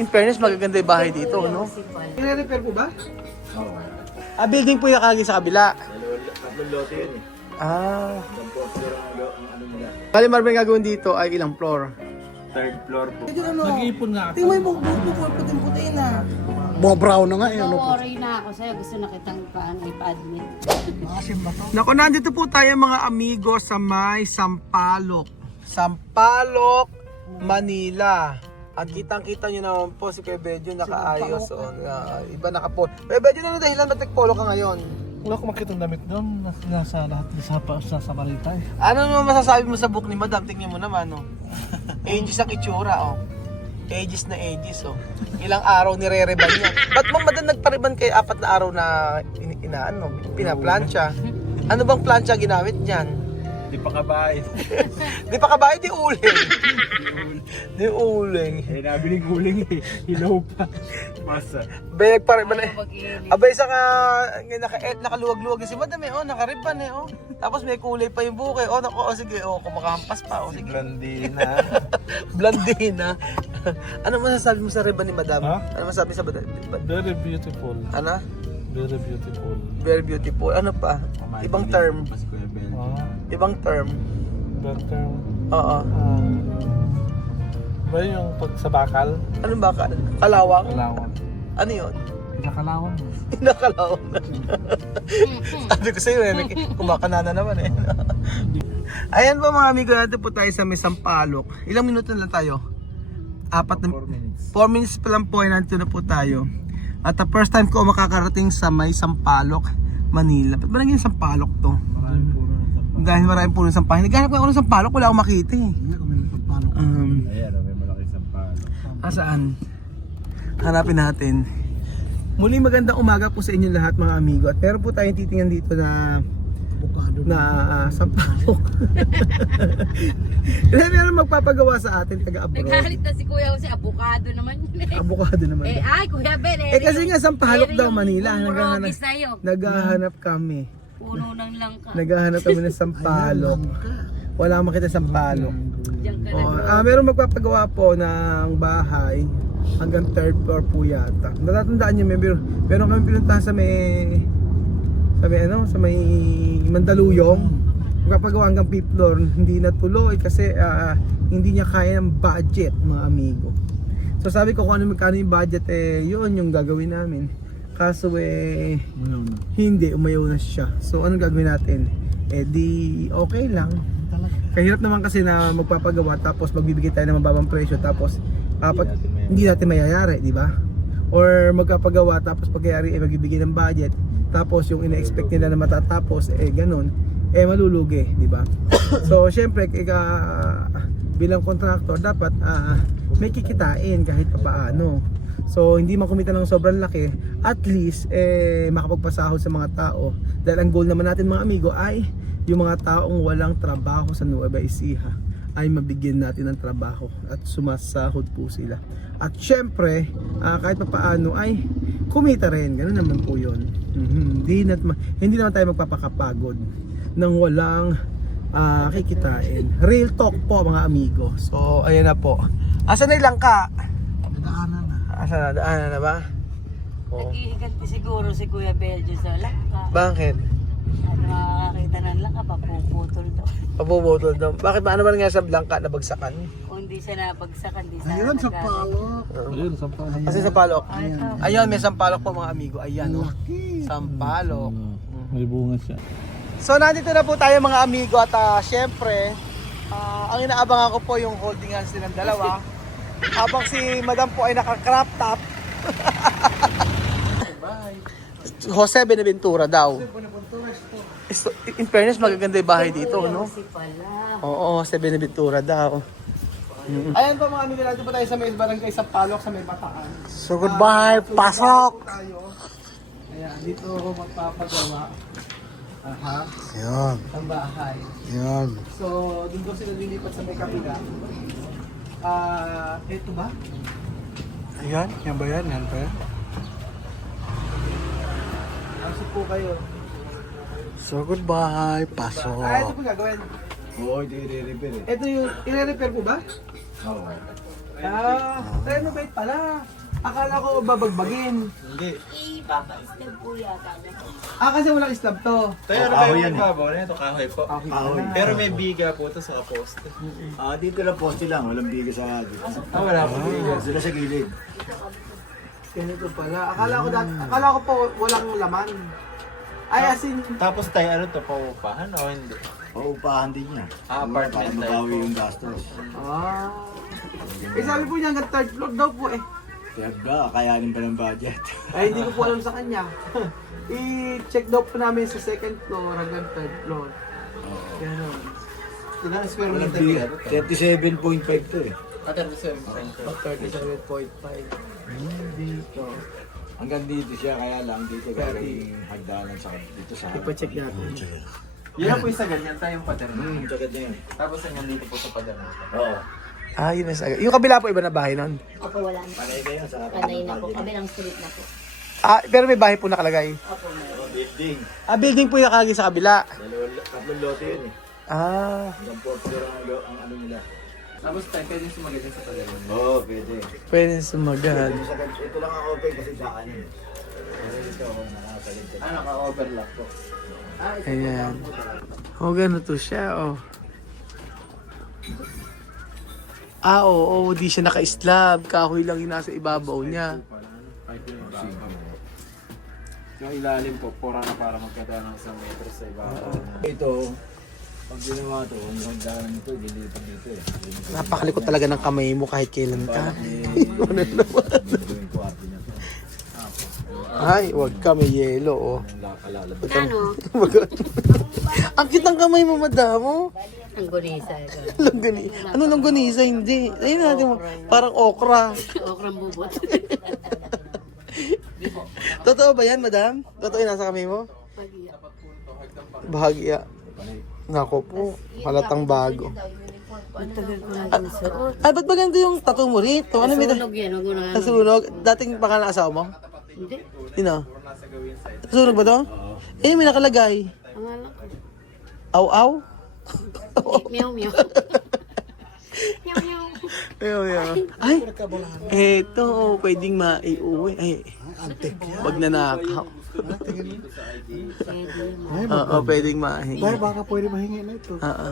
In fairness, magaganda yung bahay dito, no? I-repair po ba? Oo. Building po yung nakagay sa kabila. Tatlong lote yun eh. Isang po floor ang ano nila. Kali Marvin gagawin dito ay ilang floor? Third floor po. Nag-iipon nga ako. Tingnan mo yung bukbuk, puting-puti na. Brown na nga eh. Ano po? Worry na ako sa'yo. Gusto na kitang ipa-admit. Maasim ba to? Naku, nandito po tayo mga amigo sa may Sampaloc. Sampaloc, Manila. At kitang-kita nyo naman po si Kuya Benjo nakaayos. Iba naka-polo. Kuya Benjo, ano dahilan ba't nag-polo ka ngayon? Wala ko makitang damit doon. Nasa lahat sa Marita eh. Ano naman masasabi mo sa book ni Madam? Tingnan mo naman, oh. Ages ang itsura, oh. Ages na ages, oh. Ilang araw nire-reban yan. Ba't mo Madam nagpariban kay 4 na araw na pinaplansya? Ano bang plansya ginamit niyan? Di pa kabahay. Di pa kabahay, di uling. Di uling. Eh, nabiling huling eh. Hilaw pa. Masa. Bay, nagpariban eh. Mag-iinit. Abay, saka nakaluwag-luwag si Madam eh, oh. Nakariban eh, oh. Tapos may kulay pa yung buke. Oh, naku, oh, sige, oh. Kumakahampas pa, oh. Sige. Blondina. Blondina. Ano masasabi mo sa ribbon ni Madam? Ha? Ano masasabi sa ribbon? Very beautiful. Ano? Very beautiful. Very beautiful. Ano pa? Ibang term. Pas Kuya Bel. Ibang term. Better. Oo. Ba yung pag sa bakal? Ano ba? Kalawang? Kalawang. Ano yun? Pinakalawang mo. Nakalawang na. Sabi ko sa'yo eh, kumakanana naman eh. Ayan po mga amigo, natin po tayo sa may Sampaloc. Ilang minuto na lang tayo? 4 minutes. 4 minutes pa lang po ay nandito na po tayo. At the first time ko makakarating sa may Sampaloc, Manila. Ba't ba naging Sampaloc to? Maraming puro. Dahil maraming puno ng sampahan. Naghanap ako ng Sampaloc, wala akong makita eh. Hindi kami nagpapalo. Ayan, may malaki sampalo. Saan? Hanapin natin. Muli magandang umaga po sa inyo lahat mga amigo. At meron po tayong titingnan dito na Sampaloc. Kasi meron magpapagawa sa atin taga-abroad. Naghalit na si Kuya kasi avocado naman yun eh. Avocado naman. Ay, Kuya Ben Kasi nga Sampaloc daw Manila. Naghahanap sa'yo. Naghahanap kami. Puno ng langka. Naghahanap kami ng Sampaloc. Wala akong makita Sampaloc. Diyan ka na. Meron magpapagawa po ng bahay hanggang 3rd floor po yata. Natatandaan niyo, meron kami pinuntahan sa may Mandaluyong. Magpapagawa hanggang 5th floor, hindi natuloy kasi hindi niya kaya ng budget mga amigo. So sabi ko kung ano magkano yung budget yun yung gagawin namin. Kaso hindi, umayaw na siya. So anong gagawin natin? Di okay lang. Kahirap naman kasi na magpapagawa tapos magbibigay tayo ng mababang presyo tapos hindi natin mayayari, di ba? Or magpapagawa tapos pagyayari magbibigay ng budget tapos yung ina-expect nila na matatapos ganun, malulugi, di ba? So syempre bilang contractor dapat may kikitain kahit paano. So hindi man kumita ng sobrang laki, at least makapagpasahod sa mga tao. Dahil ang goal naman natin mga amigo ay yung mga taong walang trabaho sa Nueva Ecija ay mabigyan natin ng trabaho at sumasahod po sila. At syempre, kahit paano ay kumita rin. Ganun naman po yun. Hindi naman tayo magpapakapagod nang walang kikitain. Real talk po mga amigo. So ayan na po. Asan na ilang ka? Nadaanan na. Asan na? Daanan na ba? Nag-iiganti siguro si Kuya Beljo sa langka. Bakit? Nakakakita ng langka, papuputol daw. Pabubotol daw. Bakit ba? Ano ba nangyari sa Blanca? Nabagsakan? Kung di siya nabagsakan, di siya Ayun, sa nagalit. palo. Ayun, sampalo. Kasi Sampaloc. Ito. Ayun, may Sampaloc po mga amigo. Ayan o. Sampaloc. May bunga siya. So nandito na po tayo mga amigo at syempre ang inaabangan ko po yung holding hands nilang dalawa habang si Madam po ay naka-crop top. Jose Benaventura daw. In fairness, magaganda yung bahay dito, no? Kasi pala. Oo, Jose Benaventura daw. Ayan po mga amigo, natin po tayo sa may barangay Sampaloc sa may Bataan. So goodbye, pasok! Ayan, dito ako magpapagawa. Aha, Yan, ang bahay. yan. So, doon daw sila lilipat sa may kapila. Ito ba? Ayan, yan ba yan? Yan pa yan? Pasok po kayo. So goodbye, Ito pasok. po gagawin. Oo, ito i-repair eh. Ito yung, i-repair po ba? Oo. Renovate pala. Akala ko babagbagin. Hindi. Ipapa-step po yata. Kasi walang slab to. Tayo ano ba yung babaw na ito? Kahoy po. Kahoy. Pero may biga po ito sa poste. Dito lang poste lang, walang bigas sa dito. Wala po biga. Sila sa gilid. Ganito pala. Akala ko po walang laman. Ay, as in, Tapos tayo ano to, paupahan o hindi? Paupahan din niya. Apartment Para type mabawi po. yung gastos. sabi po niya hanggang third floor daw po eh. Kaya ba, kayanin pa ng budget. Ay, hindi ko po alam sa kanya. I-check daw po namin sa second floor hanggang third floor. Ganun. Ilan square Walang meter bigas. biga? 37.5 to eh. 37.5. Dito. Hanggang dito siya, kaya lang dito gagawing hagdanan sa dito sa Ipa-check natin. Yan po isa ganyan tayo yung pader. Tsaka niya yun. Tapos hanggang dito po sa pader. Oo. Yun na sagad. Yung kabila po iba na bahay nun? Opo, wala na. Panay kayo sa Panay na po. Kabilang street na po. Pero may bahay po nakalagay. Opo, meron. building. Building po yung nakalagay sa kabila. Tatlong lote yun eh. Hanggang 4 floor ang ano nila. Tapos tayo pwede sumagad sa pader. Oo, pwede. Pwede sumagal. Ito lang ang open kasi daanin. Pero ito ako nakasalit. Naka-overlap po. Ayan. Gano'n to siya, Oo, di siya naka-slab. Kahoy lang yung nasa ibabaw niya. Yung ilalim po, pura na para magkadaan ng 1 metro sa ibabaw. Ito, pag ginawa ito, ang hagdanan nito, dilipad dito eh. Napakalikot talaga ng kamay mo kahit kailan ka. Gawing kwarto niya to. Ay, wag ka, may yelo, Ang kalalabas. Ano? Ang cute ng kamay mo, madamo. Ang gunisa ito. Ano longganisa? Hindi. Ayun natin mo. Parang okra. Okrang bubot. Totoo ba yan, madam? Totoo yung nasa kamay mo? Bahagya. Nako po, halatang bago. Matagal ko na din suot. Ay, ba't ba ganito yung tattoo mo rito? Ano may Sunog yan. Huwag mo na nasunog? Dating pangalan ng asawa mo? Hindi. Sino? Nasunog ba to? May nakalagay. Ang alam ko. Aw-aw? Meow meow. Meow meow. Ay, eto, pwedeng maiuwi. Ay, wag na nakaw. Pwede. Oo, pwedeng mahingi. Baka pwede mahingi na ito. Oo.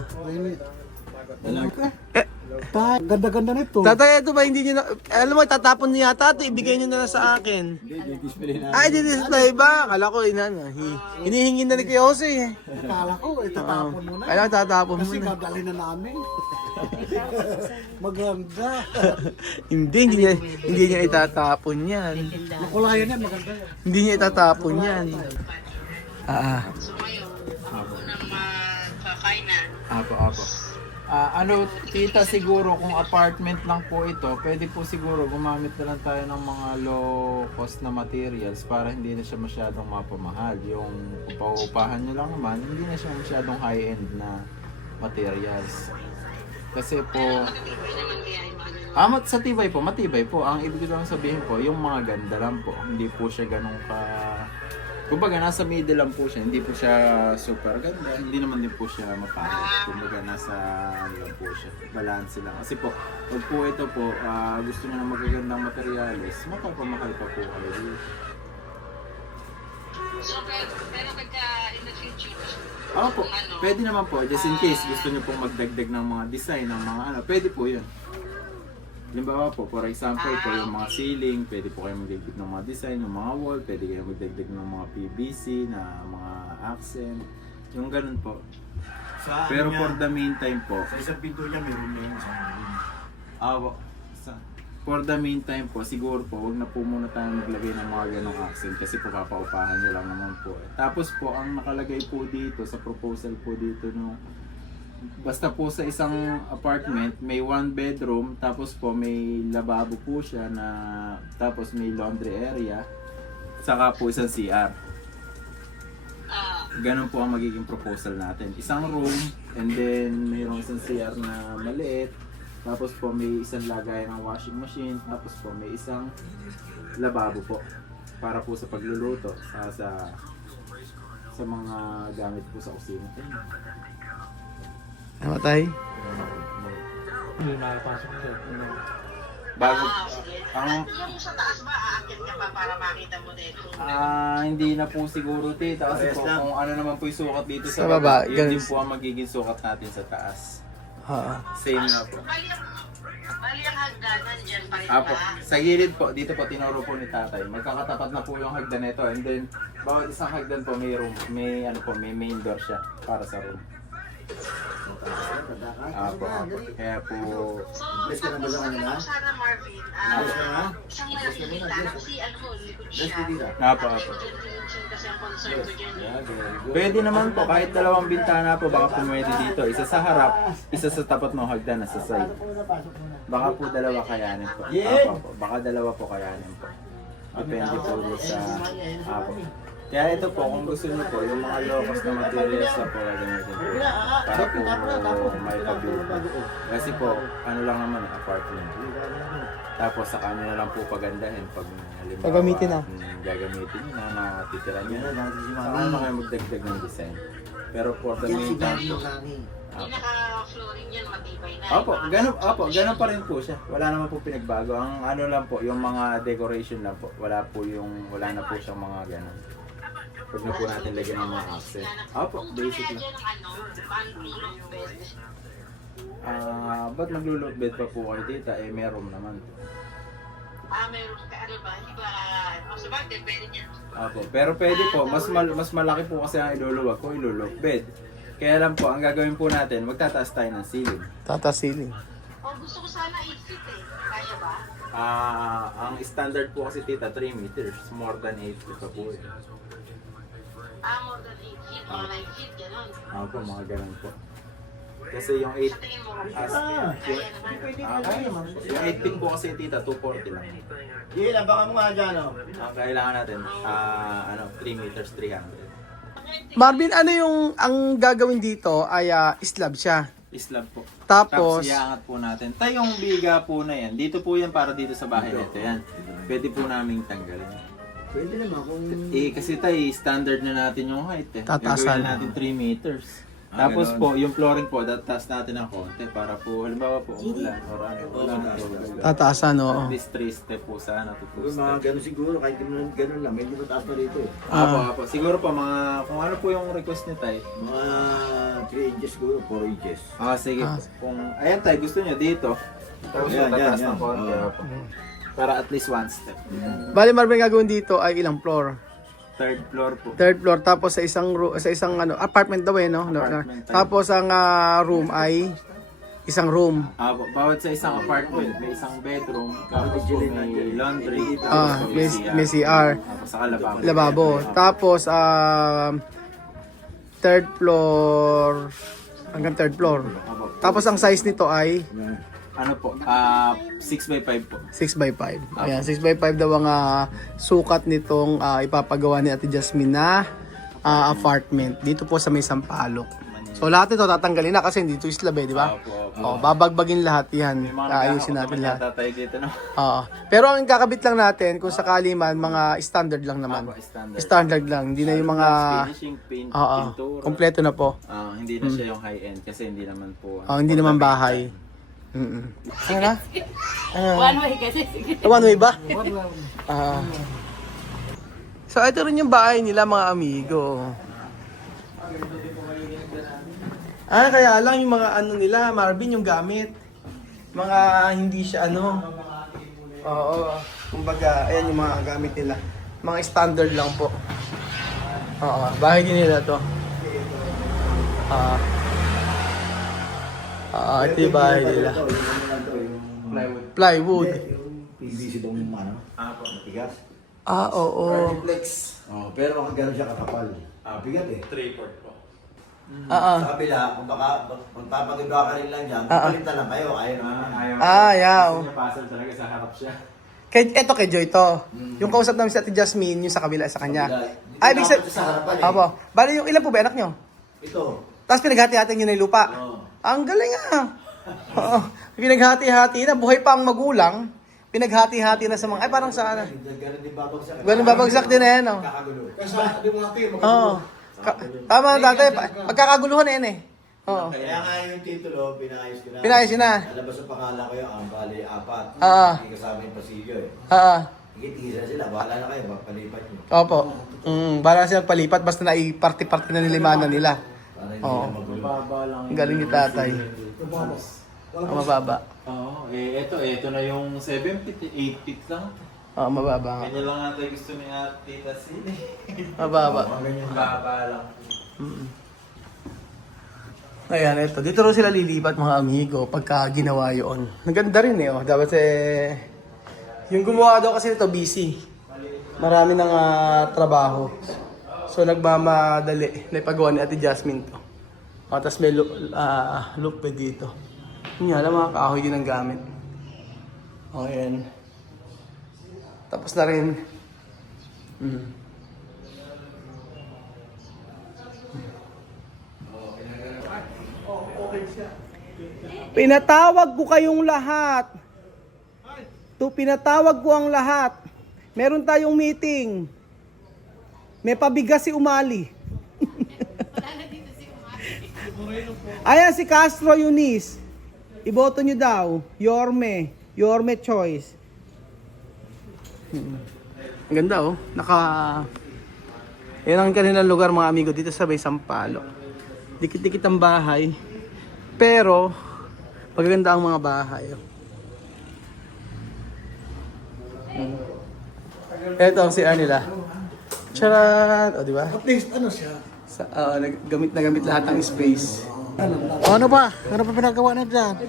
Ganda-ganda na ito. Tatay, ito ba hindi nyo na... Alam mo, tatapon niyo yata ito. Ibigay nyo na lang sa akin. Ay, di-display ba? Akala ko, hinihingi na ni Kuya Jose eh. Akala ko, itatapon mo na. Kailangan tatapon mo Kasi na. dadalhin na namin. Maganda. Hindi niya itatapon yan. Makulayan yan, maganda yan. Hindi niya itatapon yan. Apo. Tita, siguro kung apartment lang po ito, pwede po siguro gumamit na lang tayo ng mga low cost na materials para hindi na siya masyadong mapamahal. Yung pauupahan nyo lang naman, hindi na siya masyadong high-end na materials. Kasi po, sa tibay po, matibay po. Ang ibig ko lang sabihin po, yung mga ganda lang po. Hindi po siya ganun ka... Kumbaga, nasa middle lang po siya. Hindi po siya super ganda. Hindi naman din po siya mapangit. Kumbaga, nasa lang po siya. Balance lang. Kasi po, pag po ito po, gusto niyo ng magagandang materials, mapapamahal pa po kayo. Pero pagka in the future, Po, pwede naman po. Just in case, gusto niyo pong magdagdag ng mga design, ng mga pwede po yun. Halimbawa po, for example po, yung mga ceiling, pwede po kayo magdagdag ng mga design, yung mga wall, pwede kayo magdagdag ng mga PVC na mga accent, yung ganun po. Sa Pero ano for niya, the meantime po, sa isang pinto niya, may room na yun. Isang room. for the meantime po, siguro po, wag na po muna tayo maglagay ng mga ganong accent kasi po papaupahan nyo lang naman po. Tapos po, ang nakalagay po dito, sa proposal po dito no, basta po sa isang apartment, may 1 bedroom, tapos po may lababo po siya na, tapos may laundry area, saka po isang CR. Ganun po ang magiging proposal natin. Isang room, and then mayroong isang CR na maliit, tapos po may isang lagayan ng washing machine, tapos po may isang lababo po para po sa pagluluto, sa mga gamit po sa kusina. Namatay? Hindi nakapasok siya. Bago, ang, Yung sa taas ba, aakit ka pa para makita mo dito? hindi na po siguro tita kasi po, kung ano naman po yung sukat dito Sa sa baba, baba, yun ganun. din po ang magiging sukat natin sa taas. Same na po. Bali ang hagdanan dyan pa rin Apo, ba? sa gilid po, dito po tinuro po ni tatay. Magkakatapat na po yung hagdan nito and then bawat isang hagdan po may room, may ano po, may main door siya para sa room. Apo. Kaya po, So, ang gusto ko sana Marvin, isang malaking bintana kasi ano mo, likod siya. apo. Ventilation kasi ang concern ko dyan. Pwede naman po, kahit dalawang bintana po, baka pumwede dito. Isa sa harap, isa sa tapat ng hagdan na sa side. Baka po dalawa kayanin po. Apo po. Baka dalawa po kayanin po. Depende po sa apo. Kaya ito po, kung gusto niyo po, yung mga low-cost na materials na po gagamitin po. Para po may pabili po. Kasi po, ano lang naman, apartment. Tapos sa kanyo na lang po pagandahin pag halimbawa Gagamitin na. Gagamitin nyo na, natitira nyo na. Saka ano kayo magdagdag ng design. Pero for the meantime po, Pinaka-flooring yan, matibay na. ganun pa rin po siya. Wala naman po pinagbago. Ang ano lang po, yung mga decoration lang po. Wala na po siyang mga ganun. Pag na po natin lagyan ng mga accent. Basic lang. Dyan ang ano, pan-tulog bed. Ba't maglulot bed pa po kayo tita? Eh, meron naman. Meron ka, ano ba? Hindi ba, sabagay, pwede niya. Pero pwede po, mas malaki po kasi ang iluluwag ko, ilulot bed. Kaya lang po, ang gagawin po natin, magtataas tayo ng ceiling. Tata ceiling. Gusto ko sana 8 feet eh. Kaya ba? Ang standard po kasi tita, 3 meters. More than 8 feet pa po. More than 8 feet, mga 9 feet, gano'n. Mga ganun po. Kasi yung 8 Sa tingin mo, as, kaya naman. kaya naman. Yung 8 feet po kasi tita, 240 lang. Gila, baka mo nga dyan, oh. Ang kailangan natin, 3 meters, 300. Marvin, ano yung ang gagawin dito ay slab siya. Slab po. Tapos, iangat po natin. Yung biga po na yan, dito po yan para dito sa bahay nito yan. Pwede po naming tanggalin. Pwede naman kung... Kasi standard na natin yung height eh. Tataasan. Gagawin natin 3 meters. Tapos po, yung flooring po, tataas natin ng konti para po, halimbawa po, ulan or ano, ulan po. tataasan, oo. At least 3 step po sana to 2 Mga step. ganun siguro, kahit ganun lang, medyo mataas pa rito eh. Apo. Siguro po, kung ano po yung request ni Tay. Mga 3 inches siguro, 4 inches. Sige po. Kung, ayan Tay, gusto niya dito. Tapos Yan, tataas yan. ng konti. Apo. Para at least 1 step. Bali, Marvin, gagawin dito ay ilang floor? 3rd floor po. Third floor, tapos sa isang apartment daw eh, no? Apartment type. Tapos ang room ay isang room. Bawat sa isang apartment, may isang bedroom, tapos po may laundry, tapos po May CR. tapos saka lababo. Lababo. Tapos, third floor, hanggang third floor. Apo. Tapos ang size nito ay Ano po, 6x5 po. 6x5. Ayan, 6x5 daw ang sukat nitong ipapagawa ni Ate Jasmine na apartment. Dito po sa may Sampaloc. So lahat ito tatanggalin na kasi dito slab eh, di ba? Opo. Babagbagin lahat yan. May mga Ayusin natin lahat. tatay dito na. Oo. Pero ang kakabit lang natin, kung sakali man, mga standard lang naman. Standard. Standard lang. Hindi na yung mga... Finishing, paint, Oo. pintura. Kompleto na po. Hindi na siya yung high-end kasi hindi naman po. Hindi naman bahay. Ano na? One way kasi. Sige. One way ba? So ito rin yung bahay nila mga amigo. Kaya lang yung mga ano nila, Marvin, yung gamit. Mga hindi siya ano. Oo. Kumbaga, ayan yung mga gamit nila. Mga standard lang po. Oo, bahay din nila to. Ito yung bahay nila. Plywood. PVC itong matigas. Oo. Pero gano'n siya kakapal. Bigat eh. 3-4 po. Sa kabila, kung baka magpapatiba ka rin lang dyan, palitan lang kayo, ayaw naman. Yaw. Gusto niya pasal talaga sa harap siya. Eto kay Joy to. Yung kausap namin si Ate Jasmine, yung sa kabila sa kanya. Ibig sabihin. Sa harapan eh. Apo. Bali yung ilan po ba anak nyo? Ito. Tapos pinaghati-hati nyo na yung lupa. Ang galing Oo. Pinaghati-hati na. Buhay pa ang magulang. Pinaghati-hati na sa mga... Ay, parang sa ano. Ganun din babagsak. Ganun babagsak din eh, no? Kakagulo. Kasi di mo natin, Oo. Tama dati. Pagkakaguluhan na yan eh. Oo. Kaya nga yung titulo, pinayos ko na. Pinayos yun na. Nalabas ang pangalan ko yung bali, 4. Ah. Hindi kasama yung pasilyo eh. Ikitisa sila, bahala na kayo, magpalipat nyo. Opo. Bala siya palipat basta nai-party-party na nilimanan nila. Para hindi Oo. na magulo. Mababa lang. Ang galing ni tatay. Ang mababa. Oo, ito na yung 7 feet, 8 feet lang. Oo, mababa nga. Ganyan lang natin gusto ni Tita Sine. Mababa. Mababa lang. Ayan, ito. Dito rin sila lilipat mga amigo pagka ginawa yun. Naganda rin eh. Oh. Dapat yung gumawa daw kasi ito busy. Marami ng trabaho. So nagmamadali. Naipagawa ni Ate Jasmine to. Tapos may loop pa dito. Yun nga, mga kahoy din ang gamit. O, ayan. Tapos na rin. Pinatawag ko kayong lahat. Pinatawag ko ang lahat. Meron tayong meeting. May pabigas si Umali. Ayan si Castro Eunice. Iboto nyo daw. Yorme. Yorme choice. Ang ganda oh. Yan ang kanilang lugar mga amigo dito sa Bay Sampaloc. Dikit-dikit ang bahay. Pero magaganda ang mga bahay. Oh. Ito ang CR nila. Charat! O, di ba? At least, ano siya? Gamit na gamit lahat ng space. Ano ba? Ano pa pinagawa na dyan? Di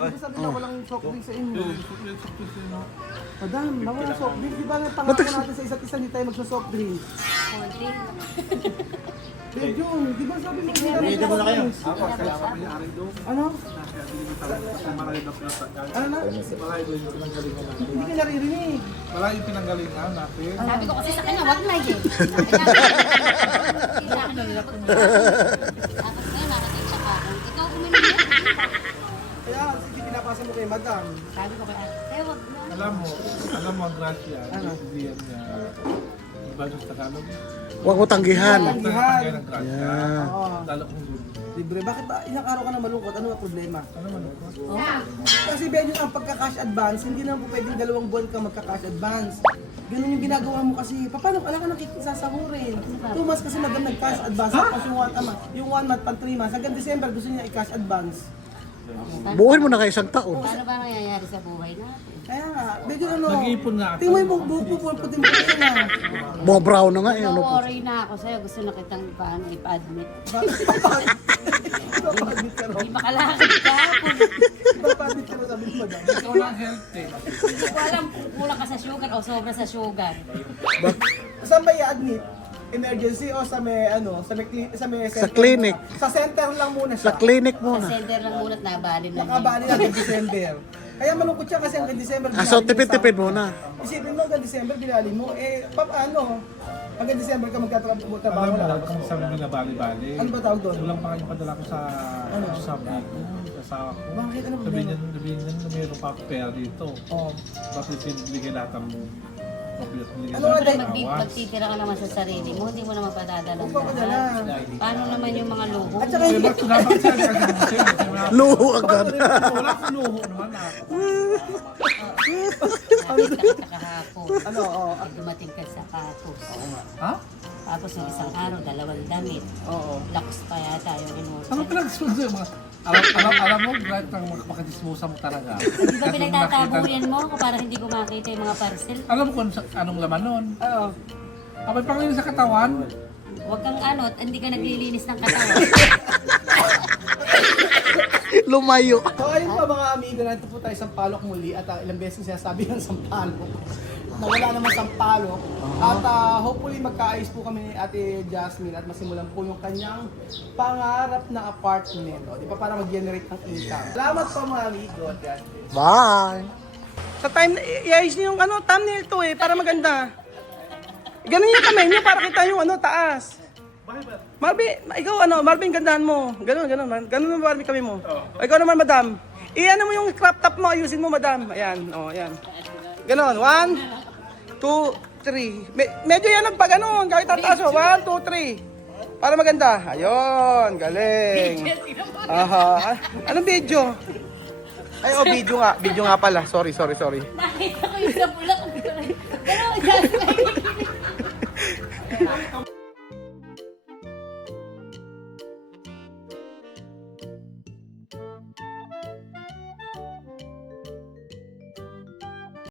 ba sabi na walang soft drink sa inyo? Madam, walang soft drink. Di ba nga pangako natin sa isa't isa hindi tayo magsa-soft drink? Medyo, di ba sabi mo hindi mo na kayo? Ano? Ano na? Hindi ka naririnig. Wala yung pinanggalingan natin. Sabi ko kasi sa kanya, wag na eh. Tapos ngayon, nakating siya ka. Ikaw kuminig yan. Kaya, sige, pinapasa mo kay madam. Sabi ko kaya, wag na. Alam mo ang grasya. Hindi yan iba yung Tagalog. Huwag mo tanggihan. Tanggihan ang grasya. Oo. Lalo kung gulo. Libre. Bakit ba ilang araw ka na malungkot? Ano ang problema? Ano man ako? Kasi medyo ang pagka-cash advance, hindi naman po pwedeng 2 buwan ka magka-cash advance. Ganun yung ginagawa mo kasi. Paano ka lang nakikisasahurin? 2 months kasi madam nag-cash advance. Tapos yung 1 month pang 3 months. Hanggang December gusto niya i-cash advance. Buuin mo na kayo isang taon. Paano ba nangyayari sa buhay natin? Kaya nga, medyo ano. Nag-iipon nga ako. Tingnan mo yung buhok mo, puti-puti na. Brown na nga eh. Ano po? worry na ako sa'yo. Gusto na kitang ipa-admit. Papadmit ka rin. Hindi makalakad ka. Papadmit ka rin sabi ni madam. Ikaw lang health eh. Hindi ko alam kung kulang ka sa sugar o sobra sa sugar. Saan ba i-admit? Emergency o sa may ano, sa may Sa center clinic. muna? Sa center lang muna siya. Sa clinic Sa muna. center lang muna at nabali na niya. Nakabali na hanggang December. Kaya malungkot siya kasi hanggang December. So, binali mo tipid-tipid sa- muna. Isipin mo hanggang December binali mo. Paano? Hanggang December ka magtatrabaho Alam mo wala. lang kung sabi nila bali-bali. Ano ba tawag doon? Walang pa kayo padala ko sa sa bag ko. Sa ako. Bakit? Ano Sabihin problema? niya na mayroon pa pera dito. Oh. Bakit pinibigay lahat ang Ano nga dahil? Magtitira ka naman sa sarili mo, hindi mo naman padadala. Huwag pa padala. Paano naman yung mga luho? At saka Kaya hindi. bakit sinabi siya kasi Luho agad. wala akong luho naman ako. Nakita kita kahapon. Ano? Oh. Dumating ka sa kapos. Ha? Tapos yung isang araw, 2 damit. Oo. Lakas pa yata yung Ano inuusan. pinag-sponsor mo? Alam mo, right ang makadismosa mo talaga. Di ba pinagtatabuyan mo ako para hindi ko makita yung mga parcel? Alam mo kung anong laman nun? Oo. Abay panglinis sa katawan. Huwag kang ano, at hindi ka naglilinis ng katawan. Lumayo. So ayun po mga amigo, nandito po tayo sa Sampaloc muli at ilang beses sinasabi ng Sampaloc na wala namang Sampaloc at hopefully magkaayos po kami ni Ate Jasmine at masimulan po yung kanyang pangarap na apartment, di ba, para mag-generate ng income. Salamat po mga amigo. Bye. Sa time, i-ayos niyo yung ano, thumbnail to para maganda. Ganun yung kamay niyo para kita yung ano, taas. Marvin, ikaw ano, Marvin, gandahan mo. Ganun, Marvin kami mo. Ikaw naman, madam. I-ano mo yung crop top mo, ayusin mo, madam. Ayan, ayan. Ganun, 1, 2, 3. Medyo yan ang pag ano, kahit ang taas, 1, 2, 3. Para maganda. Ayun, galing. Aha. Anong video? Ay, oh, video nga. Video nga pala. Sorry. Nakita ko yung sa bulak. Pero,